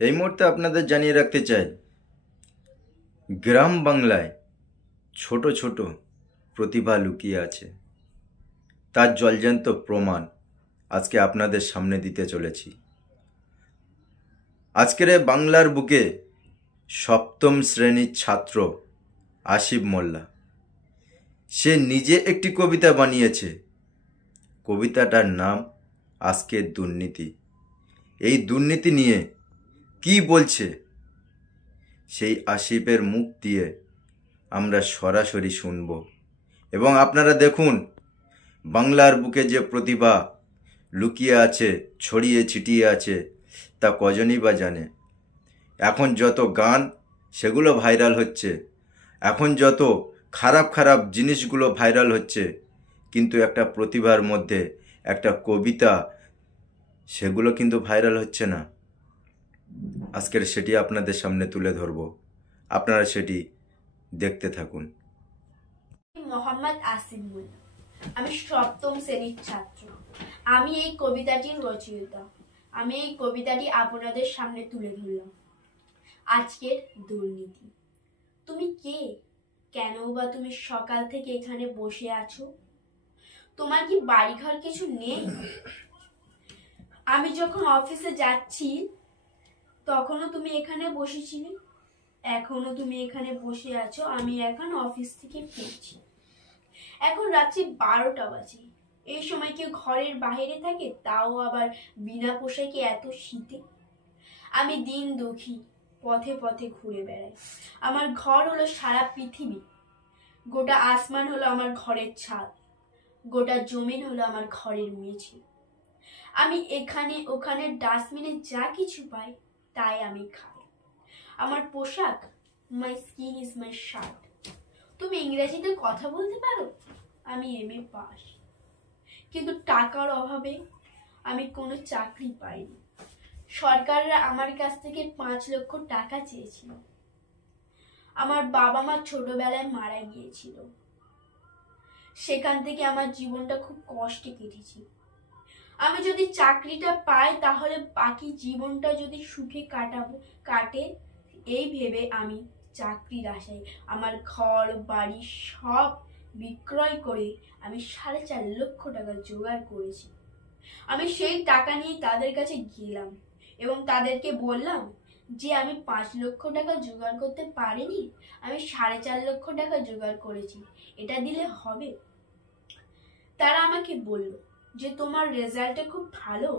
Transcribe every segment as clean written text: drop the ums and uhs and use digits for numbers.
এই মুহূর্তে আপনাদের জানিয়ে রাখতে চাই, গ্রাম বাংলায় ছোট ছোট প্রতিভা লুকিয়ে আছে। তার জলজ্যান্ত প্রমাণ আজকে আপনাদের সামনে দিতে চলেছি। আজকের বাংলার বুকে সপ্তম শ্রেণীর ছাত্র আসিফ মোল্লা, সে নিজে একটি কবিতা বানিয়েছে। কবিতাটার নাম আজকের দুর্নীতি। এই দুর্নীতি নিয়ে কি বলছে সেই আসিফের মুখ দিয়ে আমরা সরাসরি শুনব। এবং আপনারা দেখুন, বাংলার বুকে যে প্রতিভা লুকিয়ে আছে, ছড়িয়ে ছিটিয়ে আছে, তা কজনই বা জানে। এখন যত গান সেগুলো ভাইরাল হচ্ছে, এখন যত খারাপ খারাপ জিনিসগুলো ভাইরাল হচ্ছে, কিন্তু একটা প্রতিভার মধ্যে একটা কবিতা, সেগুলো কিন্তু ভাইরাল হচ্ছে না। আজকের সেটি আপনাদের সামনে তুলে ধরব, আপনারা সেটি দেখতে থাকুন। মোহাম্মদ আসিফ মোল্লা, আমি সপ্তম শ্রেণীর ছাত্র। আমি এই কবিতাটির রচয়িতা। আমি এই কবিতাটি আপনাদের সামনে তুলে ধরলাম। আজকের দুর্নীতি। তুমি কে? কেন বা তুমি সকাল থেকে এখানে বসে আছো? তোমার কি বাড়িঘর কিছু নেই? আমি যখন অফিসে যাচ্ছি তখনও তুমি এখানে বসেছিলে, এখনো তুমি এখানে বসে আছো। আমি এখন অফিস থেকে ফিরছি, এখন রাত্রি 12টা বাজে। এই সময় কেউ ঘরের বাইরে থাকে, তাও আবার বিনা পোশাকে এত শীতে। আমি দিন দুঃখী, পথে পথে ঘুরে বেড়াই। আমার ঘর হলো সারা পৃথিবী, গোটা আসমান হলো আমার ঘরের ছাদ, গোটা জমিন হলো আমার ঘরের মেঝে। আমি এখানে ওখানে ডাস্টবিনে যা কিছু পাই তাই আমি খাই। আমার পোশাক, মাই স্কিন ইজ মাই শার্ট। তুমি ইংরেজিতে কথা বলতে পারো? আমি এমএ পাস, কিন্তু টাকার অভাবে আমি কোনো চাকরি পাইনি। সরকাররা আমার কাছ থেকে 5 লক্ষ টাকা চেয়েছিল। আমার বাবা মা ছোটবেলায় মারা গিয়েছিল, সেখান থেকে আমার জীবনটা খুব কষ্টে কেটেছে। আমি যদি চাকরিটা পাই তাহলে বাকি জীবনটা যদি সুখে কাটে, এই ভেবে আমি চাকরির আশায় আমার ঘর বাড়ি সব বিক্রয় করে আমি 4.5 লক্ষ টাকা জোগাড় করেছি। আমি সেই টাকা নিয়ে তাদের কাছে গেলাম এবং তাদেরকে বললাম যে আমি 5 লক্ষ টাকা জোগাড় করতে পারিনি, আমি 4.5 লক্ষ টাকা জোগাড় করেছি, এটা দিলে হবে? তারা আমাকে বলল যে তোমার রেজাল্টটা খুব ভালো,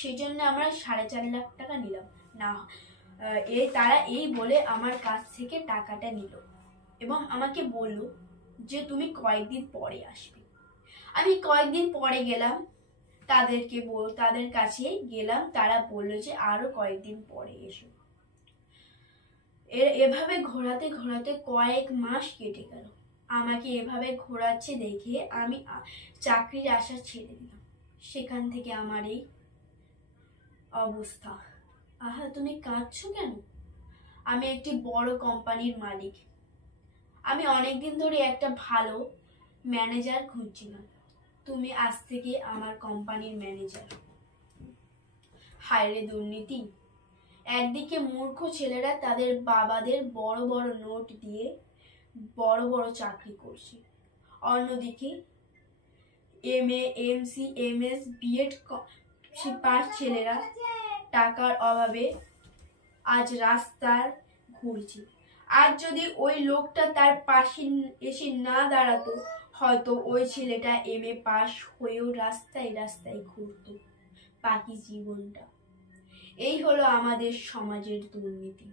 সেজন্য আমরা 4.5 লাখ টাকা নিলাম না। তারা এই বলে আমার কাছ থেকে টাকাটা নিল এবং আমাকে বলল যে তুমি কয়েকদিন পরে আসবে। আমি কয়েকদিন পরে গেলাম, তাদের কাছে গেলাম, তারা বলল যে আরো কয়েকদিন পরে এসো। এভাবে ঘোরাতে ঘোরাতে কয়েক মাস কেটে গেল। আমাকে এভাবে ঘোরাচ্ছে দেখে আমি চাকরির আশা ছেড়ে দিলাম। সেখান থেকে আমার এই অবস্থা। আহা, তুমি কাঁদছো কেন? আমি একটি বড় কোম্পানির মালিক। আমি অনেকদিন ধরে একটা ভালো ম্যানেজার খুঁজছিলাম। তুমি আজ থেকে আমার কোম্পানির ম্যানেজার। হায় রে দুর্নীতি! একদিকে মূর্খ ছেলেরা তাদের বাবাদের বড় বড় নোট দিয়ে বড় বড় চাকরি করছে, অন্যদিকে MA, MC, MS, BEd pass ছেলেরা টাকার অভাবে আজ রাস্তায় ঘুরছে। আর যদি ওই লোকটা তার পাশে এসে না দাঁড়াতো, হয়তো ওই ছেলেটা এমএ পাস হয়েও রাস্তায় রাস্তায় ঘুরতো বাকি জীবনটা। এই হলো আমাদের সমাজের দুর্নীতি।